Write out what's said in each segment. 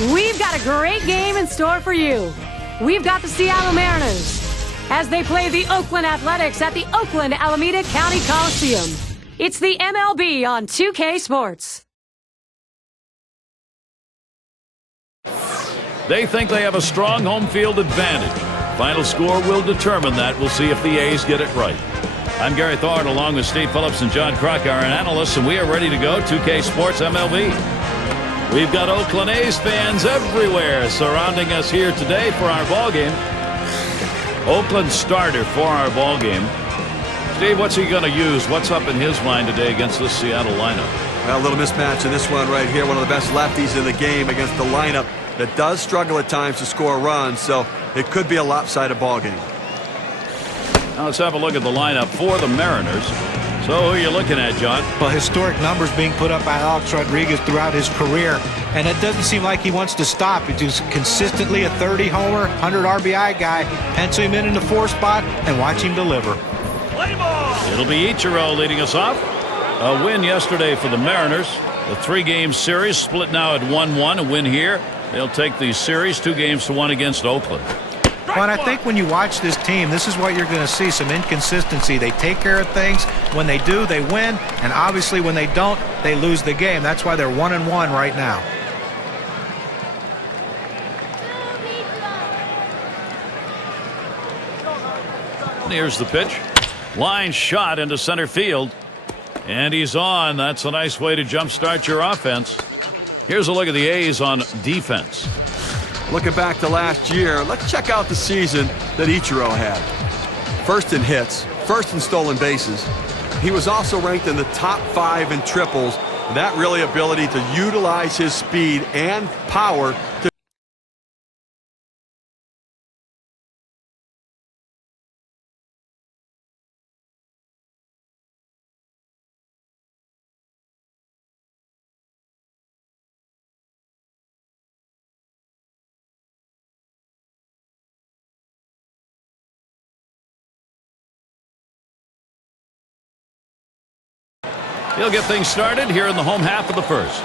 We've got a great game in store for you. We've got the Seattle Mariners as they play the Oakland Athletics at the Oakland Alameda County Coliseum. It's the MLB on 2K Sports. They think they have a strong home field advantage. Final score will determine that. We'll see if the A's get it right. I'm Gary Thorne along with Steve Phillips and John Kruk, our analysts, and we are ready to go. 2K Sports MLB. We've got Oakland A's fans everywhere surrounding us here today for our ball game. Oakland starter for our ball game. Steve, what's he going to use? What's up in his mind today against this Seattle lineup? Well, a little mismatch in this one right here. One of the best lefties in the game against the lineup that does struggle at times to score runs, so it could be a lopsided ball game. Now let's have a look at the lineup for the Mariners. So who are you looking at, John? Well, historic numbers being put up by Alex Rodriguez throughout his career, and it doesn't seem like he wants to stop. He's consistently a 30-homer, 100 RBI guy. Pencil him in the 4 spot and watch him deliver. It'll be Ichiro leading us off. A win yesterday for the Mariners. The 3-game series split now at 1-1. A win here. They'll take the series 2-1 against Oakland. Well, and I think when you watch this team, this is what you're going to see, some inconsistency. They take care of things. When they do, they win. And obviously when they don't, they lose the game. That's why they're 1-1 right now. Here's the pitch. Line shot into center field. And he's on. That's a nice way to jumpstart your offense. Here's a look at the A's on defense. Looking back to last year, let's check out the season that Ichiro had. First in hits, first in stolen bases. He was also ranked in the top 5 in triples. That really ability to utilize his speed and power to He'll get things started here in the home half of the first.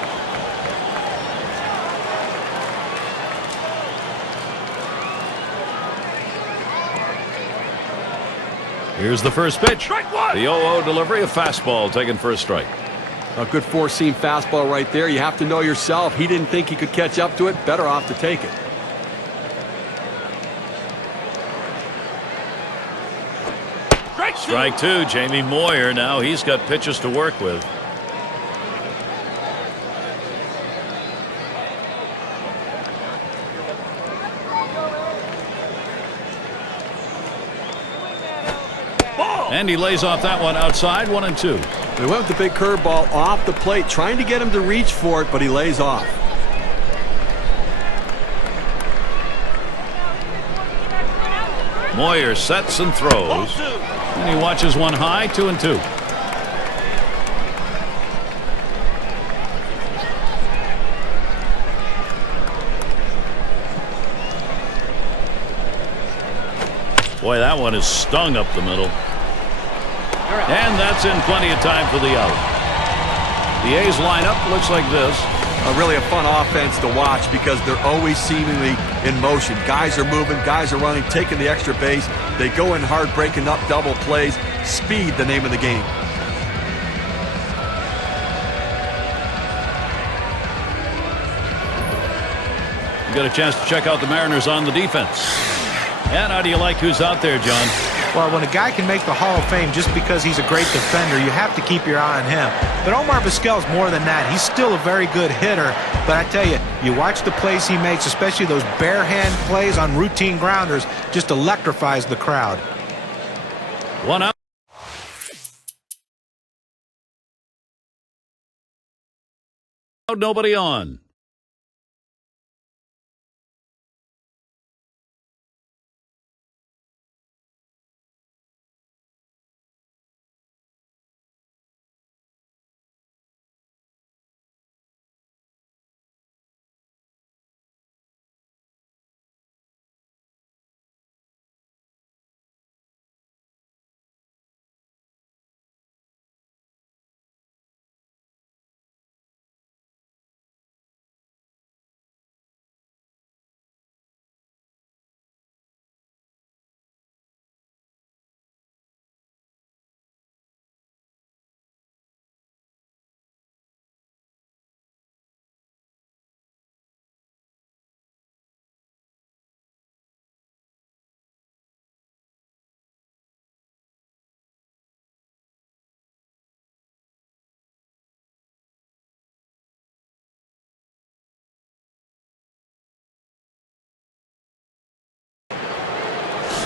Here's the first pitch. The 0-0 delivery, a fastball taken for a strike. a good 4-seam fastball right there. You have to know yourself. He didn't think he could catch up to it. Better off to take it. Strike 2, Jamie Moyer. Now he's got pitches to work with. And he lays off that one outside, 1-2. They went with the big curveball off the plate, trying to get him to reach for it, but he lays off. Moyer sets and throws. And he watches one high, 2-2. Boy, that one is stung up the middle. And that's in plenty of time for the out. The A's lineup looks like this. Really a fun offense to watch because they're always seemingly in motion. Guys are moving, guys are running, taking the extra base. They go in hard, breaking up double plays. Speed, the name of the game. You got a chance to check out the Mariners on the defense. And how do you like who's out there, John? Well, when a guy can make the Hall of Fame just because he's a great defender, you have to keep your eye on him. But Omar Vizquel's more than that. He's still a very good hitter. But I tell you, you watch the plays he makes, especially those bare hand plays on routine grounders, just electrifies the crowd. One out. Nobody on.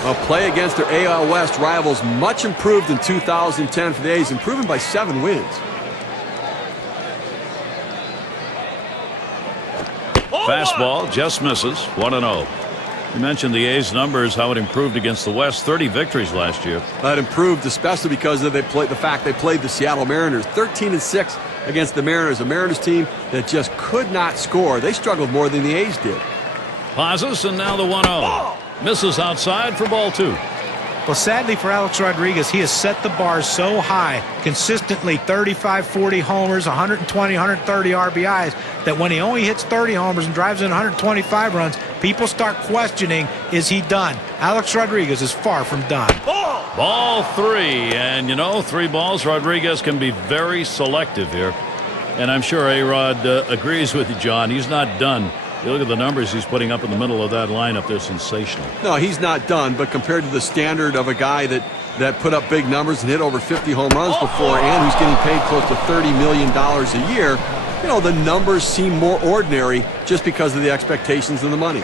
Well, play against their AL West rivals much improved in 2010 for the A's, improving by 7 wins. Fastball just misses. 1-0. You mentioned the A's numbers, how it improved against the West. 30 victories last year. That improved especially because of the fact they played the Seattle Mariners. 13-6 against the Mariners, a Mariners team that just could not score. They struggled more than the A's did. Pauses, and now the 1-0. Misses outside for ball 2. Well, sadly for Alex Rodriguez, he has set the bar so high, consistently 35, 40 homers, 120, 130 RBIs, that when he only hits 30 homers and drives in 125 runs, people start questioning, is he done? Alex Rodriguez is far from done. Ball 3, and you know, 3 balls. Rodriguez can be very selective here, and I'm sure A-Rod agrees with you, John. He's not done. You look at the numbers he's putting up in the middle of that lineup, they're sensational. No, he's not done, but compared to the standard of a guy that put up big numbers and hit over 50 home runs before, and who's getting paid close to $30 million a year, you know, the numbers seem more ordinary just because of the expectations and the money.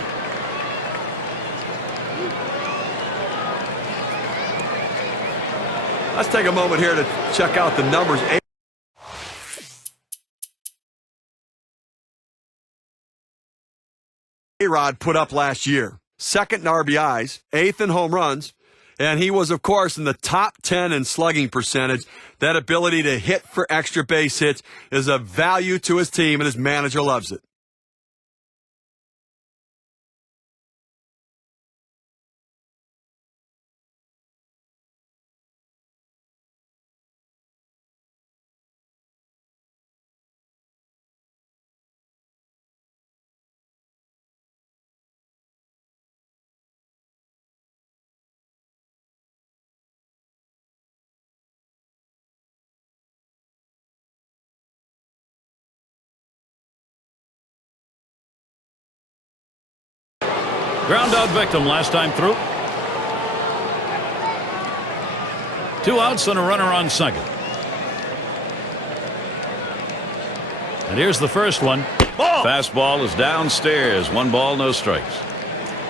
Let's take a moment here to check out the numbers. A-Rod put up last year. 2nd in RBIs, 8th in home runs, and he was, of course, in the top 10 in slugging percentage. That ability to hit for extra base hits is a value to his team, and his manager loves it. Ground out victim last time through. 2 outs and a runner on second. And here's the first one. Fastball is downstairs. 1 ball, no strikes.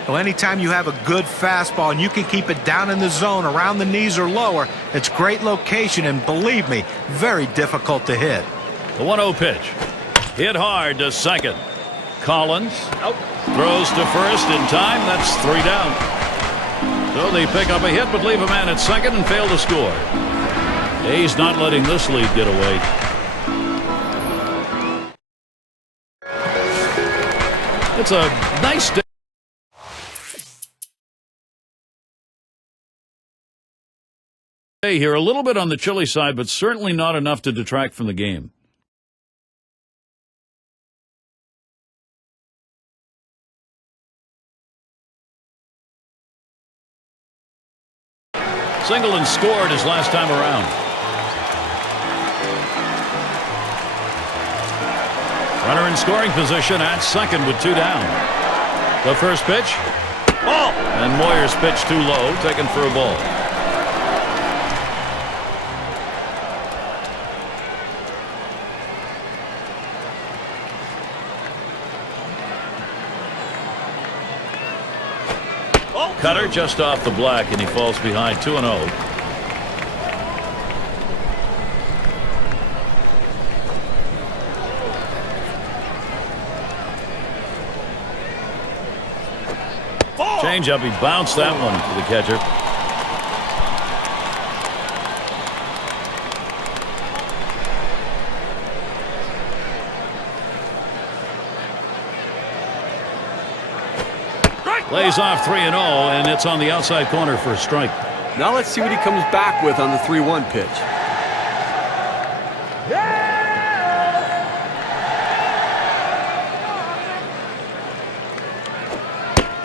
Well, anytime you have a good fastball and you can keep it down in the zone around the knees or lower, it's great location, and believe me, very difficult to hit. The 1-0 pitch. Hit hard to second. Collins out. Throws to first in time. That's 3 down. So they pick up a hit but leave a man at second and fail to score. A's not letting this lead get away. It's a nice day here. A little bit on the chilly side, but certainly not enough to detract from the game. Single and scored his last time around. Runner in scoring position at second with 2 down. The first pitch. Ball. And Moyer's pitch too low, taken for a ball. Cutter just off the black, and he falls behind 2-0. Change up, he bounced that one to the catcher. Lays off 3-0, and it's on the outside corner for a strike. Now let's see what he comes back with on the 3-1 pitch.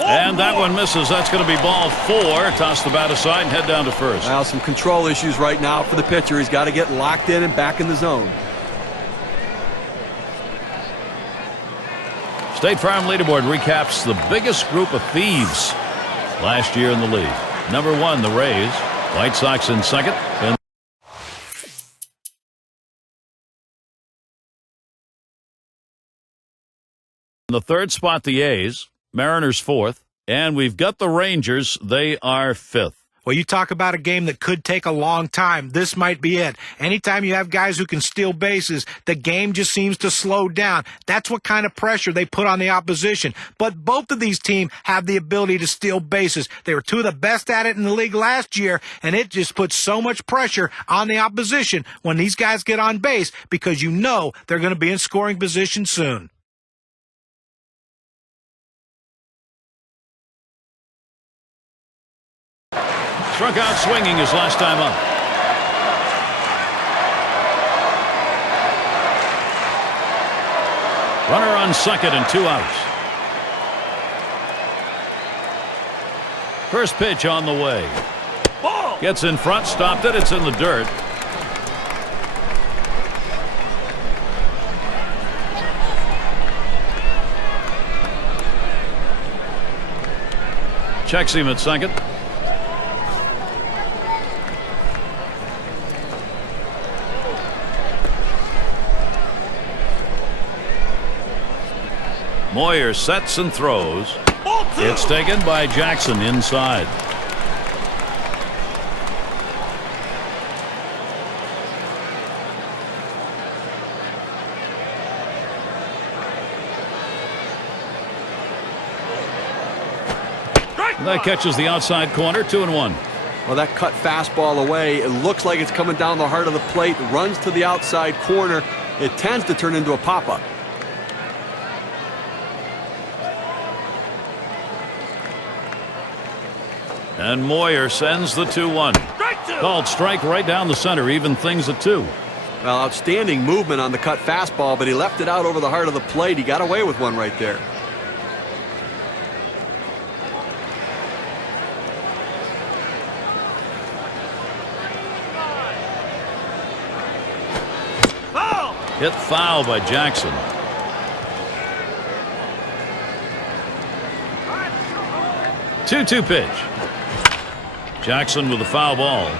And that one misses. That's going to be ball 4. Toss the bat aside and head down to first. Now some control issues right now for the pitcher. He's got to get locked in and back in the zone. State Farm leaderboard recaps the biggest group of thieves last year in the league. Number 1, the Rays. White Sox in second. And in the third spot, the A's. Mariners 4th. And we've got the Rangers. They are 5th. Well, you talk about a game that could take a long time. This might be it. Anytime you have guys who can steal bases, the game just seems to slow down. That's what kind of pressure they put on the opposition. But both of these teams have the ability to steal bases. They were two of the best at it in the league last year, and it just puts so much pressure on the opposition when these guys get on base because you know they're going to be in scoring position soon. Struck out swinging his last time up. Runner on second and 2 outs. First pitch on the way. Ball. Gets in front, stopped it. It's in the dirt. Checks him at second. Moyer sets and throws. It's taken by Jackson inside. That catches the outside corner, 2-1. Well, that cut fastball away. It looks like it's coming down the heart of the plate. Runs to the outside corner. It tends to turn into a pop-up. And Moyer sends the 2-1. Called strike right down the center, even things at 2. Well, outstanding movement on the cut fastball, but he left it out over the heart of the plate. He got away with one right there. Hit foul by Jackson. Two-two pitch. Jackson with the foul ball.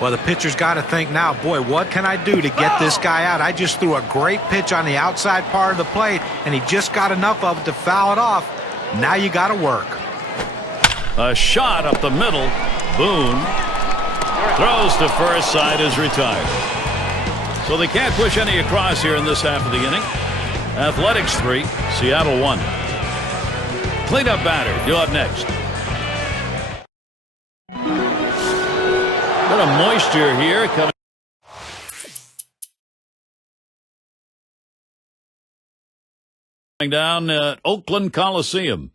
Well, the pitcher's got to think now, boy, what can I do to get this guy out? I just threw a great pitch on the outside part of the plate, and he just got enough of it to foul it off. Now you got to work. A shot up the middle. Boone throws to first. Side is retired. So they can't push any across here in this half of the inning. Athletics 3, Seattle 1. Cleanup batter, due up next. Bit of moisture here coming down at Oakland Coliseum.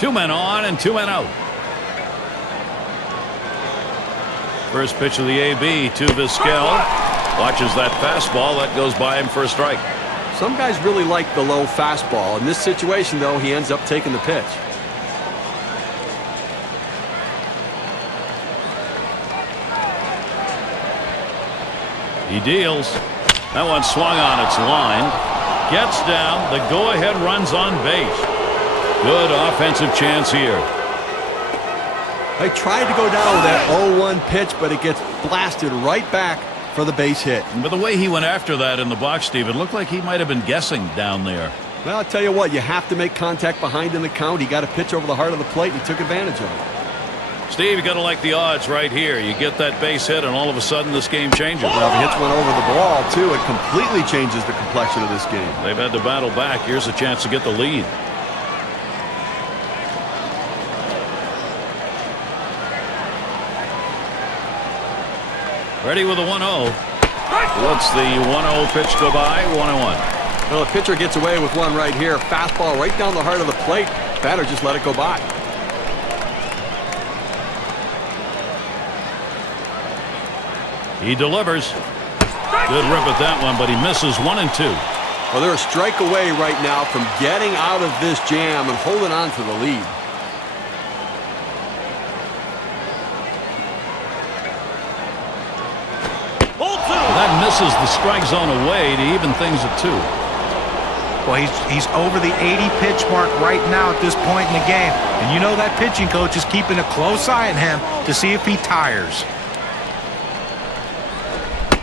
Two men on and 2 men out. First pitch of the AB to Vizquel. Watches that fastball. That goes by him for a strike. Some guys really like the low fastball. In this situation, though, he ends up taking the pitch. He deals. That one swung on its line. Gets down. The go-ahead runs on base. Good offensive chance here. They tried to go down with that 0-1 pitch, but it gets blasted right back for the base hit. But the way he went after that in the box, Steve, it looked like he might have been guessing down there. Well, I'll tell you what, you have to make contact behind in the count. He got a pitch over the heart of the plate, and he took advantage of it. Steve, you got to like the odds right here. You get that base hit, and all of a sudden this game changes. Well, if he hits one over the ball, too, it completely changes the complexion of this game. They've had to battle back. Here's a chance to get the lead. Ready with a 1-0. Lets the 1-0 pitch go by. 1-1. Well, the pitcher gets away with one right here. Fastball right down the heart of the plate. Batter just let it go by. He delivers. Good rip at that one, but he misses 1 and 2. Well, they're a strike away right now from getting out of this jam and holding on to the lead. That misses the strike zone away to even things at 2. Well, he's over the 80-pitch mark right now at this point in the game. And you know that pitching coach is keeping a close eye on him to see if he tires.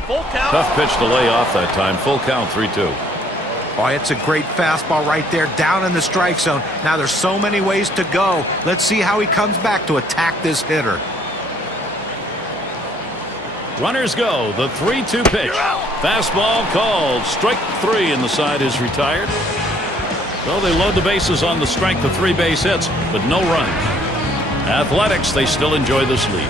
Tough pitch to lay off that time. Full count, 3-2. Oh, it's a great fastball right there down in the strike zone. Now there's so many ways to go. Let's see how he comes back to attack this hitter. Runners go. The 3-2 pitch. Fastball called. Strike 3, and the side is retired. So they load the bases on the strength of 3 base hits, but no runs. Athletics, they still enjoy this lead.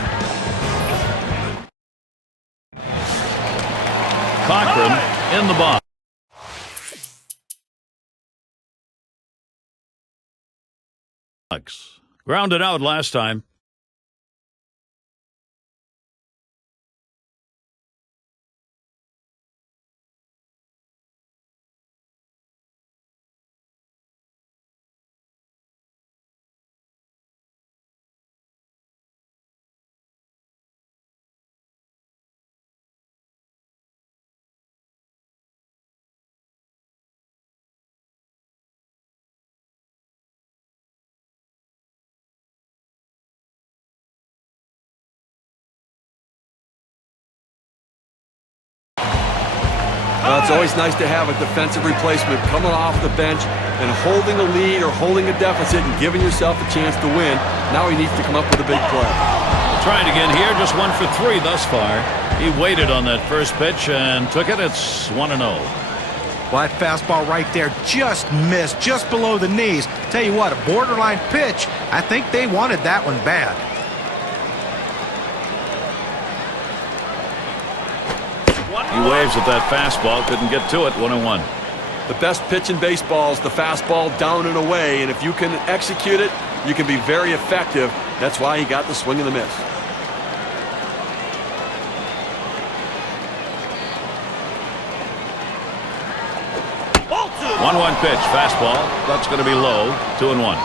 Cochran in the box. Grounded out last time. It's always nice to have a defensive replacement coming off the bench and holding a lead or holding a deficit and giving yourself a chance to win. Now he needs to come up with a big play. Trying again here, just 1 for 3 thus far. He waited on that first pitch and took it. It's 1-0. Well, that fastball right there just missed, just below the knees. Tell you what, a borderline pitch. I think they wanted that one bad. He waves at that fastball, couldn't get to it. 1-1. The best pitch in baseball is the fastball down and away, and if you can execute it, you can be very effective. That's why he got the swing and the miss. One 1-1 pitch, fastball. That's going to be low. 2-1.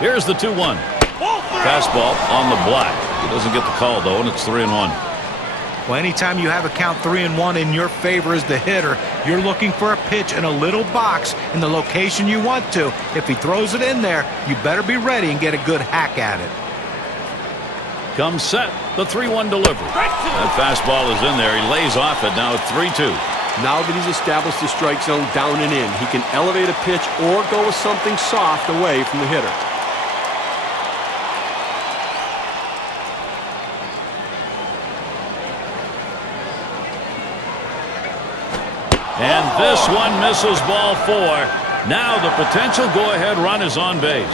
Here's the 2-1. Fastball on the block. He doesn't get the call, though, and it's 3-1. Well, anytime you have a count 3-1 in your favor as the hitter, you're looking for a pitch in a little box in the location you want to. If he throws it in there, you better be ready and get a good hack at it. Comes set. The 3-1 delivery. That fastball is in there. He lays off it. Now it's 3-2. Now that he's established the strike zone down and in, he can elevate a pitch or go with something soft away from the hitter. And this one misses ball 4. Now the potential go-ahead run is on base.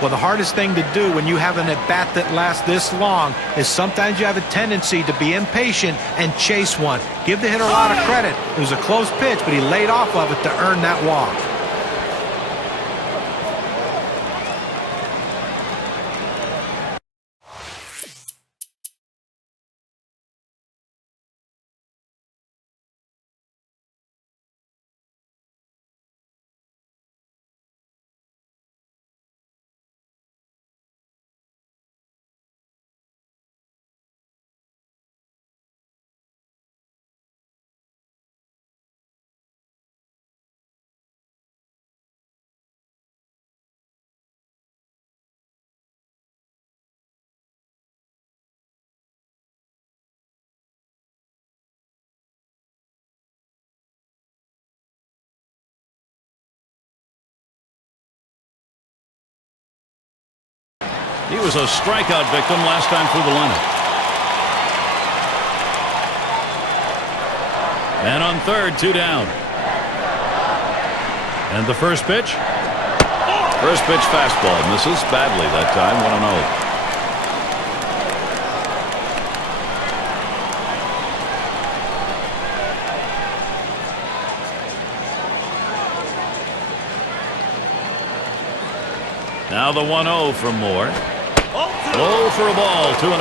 Well, the hardest thing to do when you have an at-bat that lasts this long is sometimes you have a tendency to be impatient and chase one. Give the hitter a lot of credit. It was a close pitch, but he laid off of it to earn that walk. He was a strikeout victim last time through the lineup. And on third, 2 down. And the first pitch? First pitch fastball. Misses badly that time. 1-0. Now the 1-0 from Moore. Low for a ball, 2-0.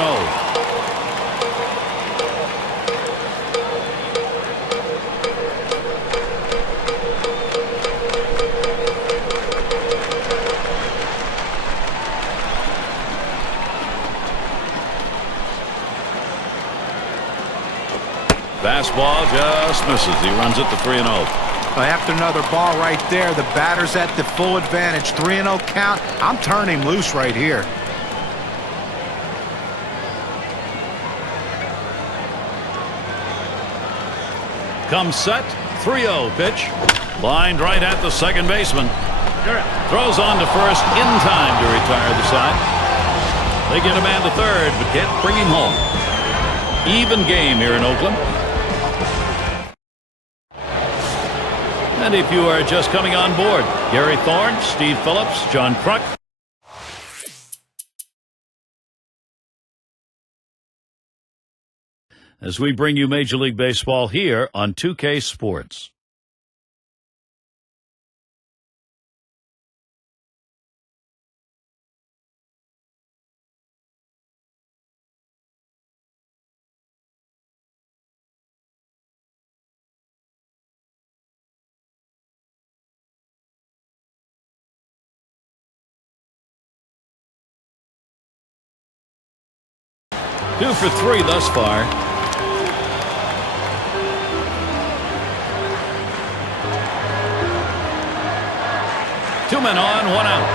Fastball just misses. He runs it to 3-0. After another ball right there, the batter's at the full advantage. 3-0 count. I'm turning him loose right here. Comes set. 3-0 pitch. Lined right at the second baseman. Throws on to first in time to retire the side. They get a man to third, but can't bring him home. Even game here in Oakland. And if you are just coming on board, Gary Thorne, Steve Phillips, John Kruk. As we bring you Major League Baseball here on 2K Sports. Two for three thus far. Two men on, one out.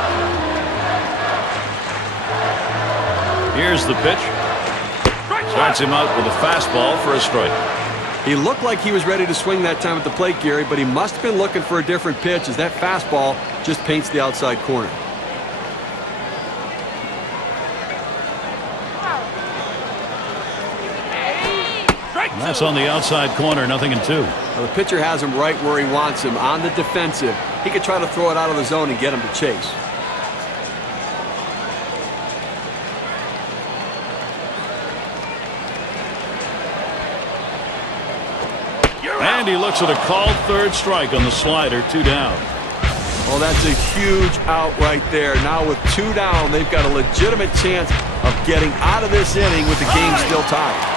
Here's the pitch. Starts him out with a fastball for a strike. He looked like he was ready to swing that time at the plate, Gary, but he must have been looking for a different pitch as that fastball just paints the outside corner. That's on the outside corner, 0-2. Well, the pitcher has him right where he wants him, on the defensive. He could try to throw it out of the zone and get him to chase. And he looks at a called third strike on the slider, 2 down. Well, that's a huge out right there. Now with 2 down, they've got a legitimate chance of getting out of this inning with the game still tied.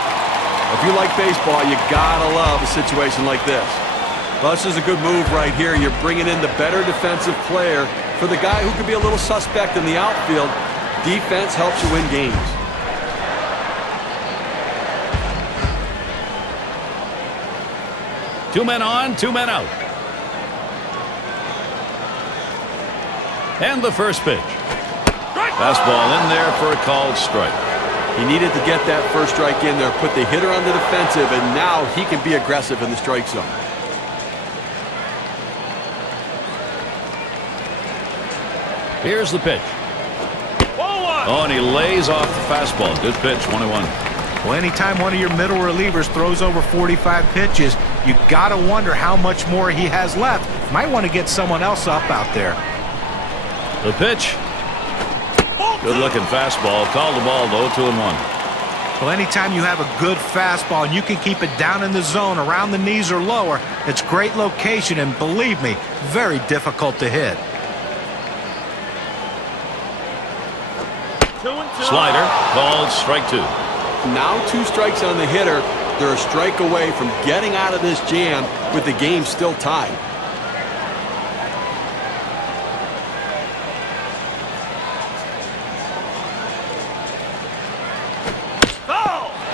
If you like baseball, you gotta love a situation like this. Well, this is a good move right here. You're bringing in the better defensive player for the guy who could be a little suspect in the outfield. Defense helps you win games. Two men on, 2 men out. And the first pitch. Fastball in there for a called strike. He needed to get that first strike in there, put the hitter on the defensive, and now he can be aggressive in the strike zone. Here's the pitch. Oh, and he lays off the fastball. Good pitch, 1-1. Well, anytime one of your middle relievers throws over 45 pitches, you got to wonder how much more he has left. Might want to get someone else up out there. The pitch. Good-looking fastball. Called the ball, though, 2-1. Well, anytime you have a good fastball and you can keep it down in the zone around the knees or lower, it's great location and, believe me, very difficult to hit. Slider called strike 2. Now 2 strikes on the hitter. They're a strike away from getting out of this jam with the game still tied.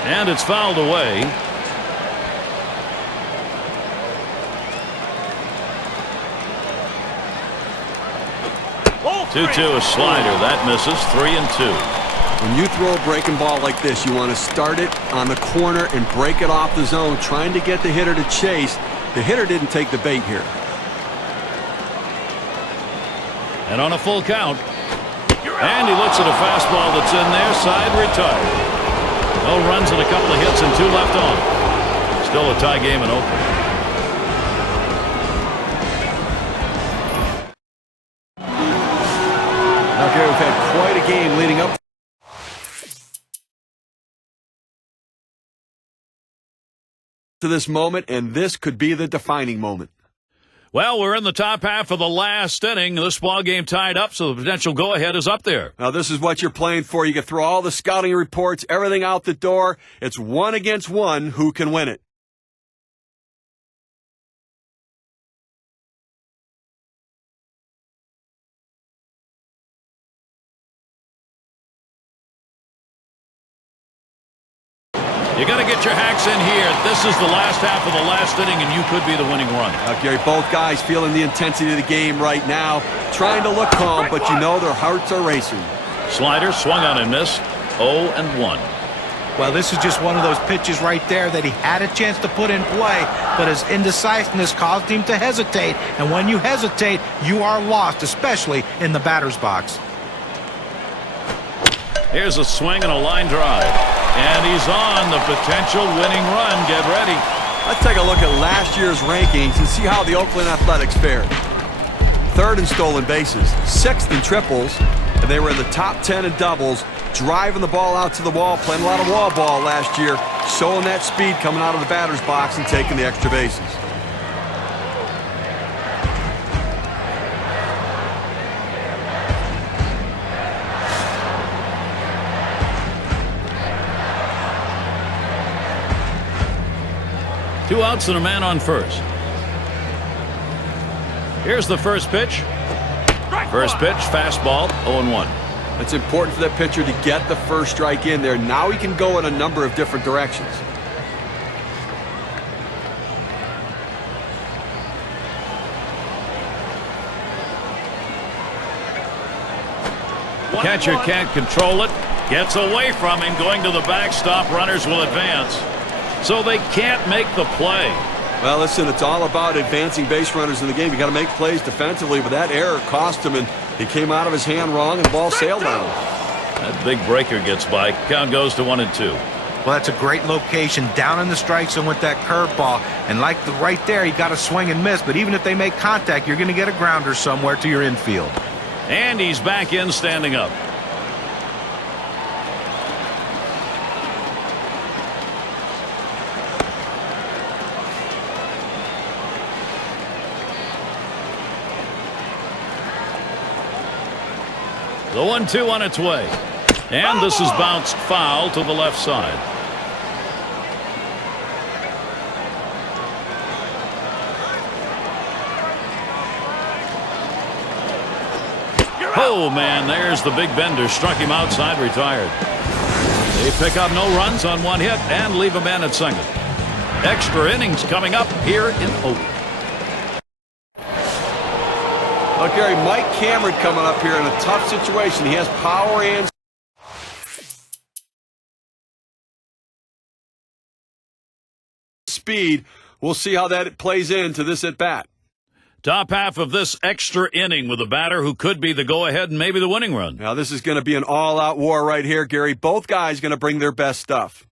And it's fouled away. 2-2, a slider. That misses. 3-2. When you throw a breaking ball like this, you want to start it on the corner and break it off the zone, trying to get the hitter to chase. The hitter didn't take the bait here. And on a full count. And he looks at a fastball that's in there. Side retired. No runs and a couple of hits and 2 left on. Still a tie game in Oakland. Now, Gary, we've had quite a game leading up to this moment, and this could be the defining moment. Well, we're in the top half of the last inning. This ball game tied up, so the potential go-ahead is up there. Now, this is what you're playing for. You can throw all the scouting reports, everything out the door. It's 1 against 1. Who can win it? You got to get your hacks in here. This is the last half of the last inning, and you could be the winning run. Gary, both guys feeling the intensity of the game right now, trying to look calm, but you know their hearts are racing. Slider swung on and missed. 0-1. Well, this is just one of those pitches right there that he had a chance to put in play, but his indecisiveness caused him to hesitate. And when you hesitate, you are lost, especially in the batter's box. Here's a swing and a line drive. And he's on the potential winning run. Get ready. Let's take a look at last year's rankings and see how the Oakland Athletics fared. 3rd in stolen bases, 6th in triples, and they were in the top 10 in doubles, driving the ball out to the wall, playing a lot of wall ball last year, showing that speed coming out of the batter's box and taking the extra bases. Two outs and a man on first. Here's the first pitch. First pitch, fastball, 0-1. It's important for that pitcher to get the first strike in there. Now he can go in a number of different directions. Catcher can't control it. Gets away from him. Going to the backstop. Runners will advance. So they can't make the play. Well, listen, it's all about advancing base runners in the game. You got to make plays defensively, but that error cost him, and he came out of his hand wrong, and the ball sailed down. That big breaker gets by. Count goes to 1-2. Well, that's a great location down in the strike zone with that curveball. And like right there, you got to swing and miss. But even if they make contact, you're going to get a grounder somewhere to your infield. And he's back in, standing up. The 1-2 on its way. And this is bounced foul to the left side. Oh, man, there's the big bender. Struck him outside, retired. They pick up no runs on one hit and leave a man at second. Extra innings coming up here in Oakland. Well, Gary, Mike Cameron coming up here in a tough situation. He has power and speed. We'll see how that plays into this at-bat. Top half of this extra inning with a batter who could be the go-ahead and maybe the winning run. Now, this is going to be an all-out war right here, Gary. Both guys going to bring their best stuff.